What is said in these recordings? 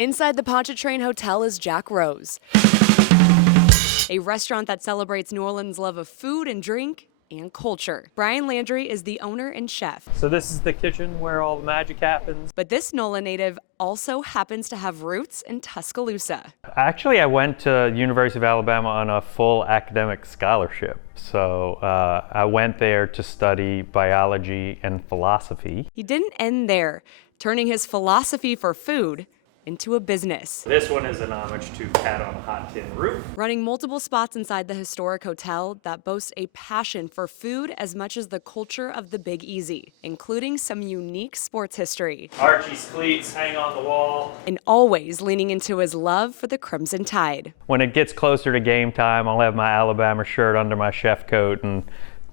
Inside the Pontchartrain Hotel is Jack Rose, a restaurant that celebrates New Orleans' love of food and drink and culture. Brian Landry is the owner and chef. So this is the kitchen where all the magic happens. But this NOLA native also happens to have roots in Tuscaloosa. Actually, I went to University of Alabama on a full academic scholarship. So I went there to study biology and philosophy. He didn't end there, turning his philosophy for food into a business. This one is an homage to Cat on a Hot Tin Roof. Running multiple spots inside the historic hotel that boasts a passion for food as much as the culture of the Big Easy, including some unique sports history. Archie's cleats hang on the wall. And always leaning into his love for the Crimson Tide. When it gets closer to game time, I'll have my Alabama shirt under my chef coat and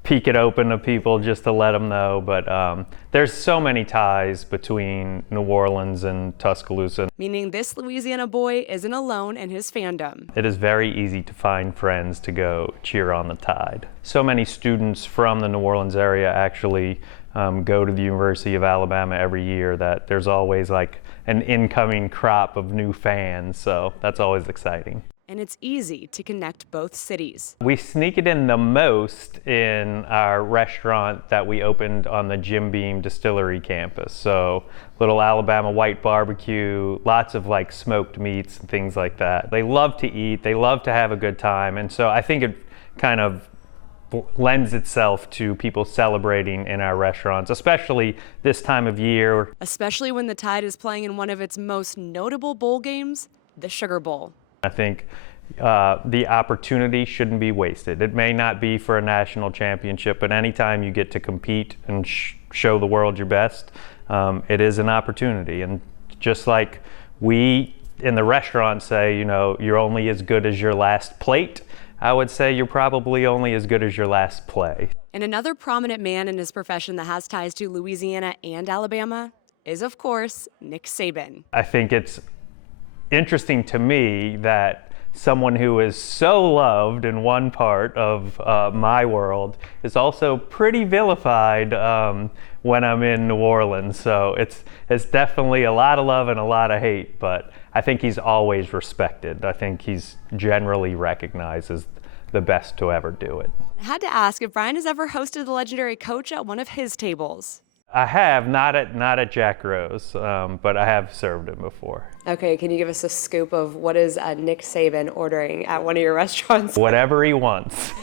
peek it open to people just to let them know. But there's so many ties between New Orleans and Tuscaloosa. Meaning this Louisiana boy isn't alone in his fandom. It is very easy to find friends to go cheer on the Tide. So many students from the New Orleans area actually go to the University of Alabama every year that there's always like an incoming crop of new fans, so that's always exciting. And it's easy to connect both cities. We sneak it in the most in our restaurant that we opened on the Jim Beam Distillery campus. So little Alabama white barbecue, lots of like smoked meats and things like that. They love to eat, they love to have a good time, and so I think it kind of lends itself to people celebrating in our restaurants, especially this time of year. Especially when the Tide is playing in one of its most notable bowl games, the Sugar Bowl. I think the opportunity shouldn't be wasted. It may not be for a national championship, but anytime you get to compete and show the world your best, it is an opportunity. And just like we in the restaurant say, you know, you're only as good as your last plate, I would say you're probably only as good as your last play. And another prominent man in his profession that has ties to Louisiana and Alabama is, of course, Nick Saban. I think it's interesting to me that someone who is so loved in one part of my world is also pretty vilified when I'm in New Orleans. So it's definitely a lot of love and a lot of hate, but I think he's always respected. I think he's generally recognized as the best to ever do it. I had to ask if Brian has ever hosted the legendary coach at one of his tables. I have, not at Jack Rose, but I have served him before. Okay, can you give us a scoop of what is Nick Saban ordering at one of your restaurants? Whatever he wants.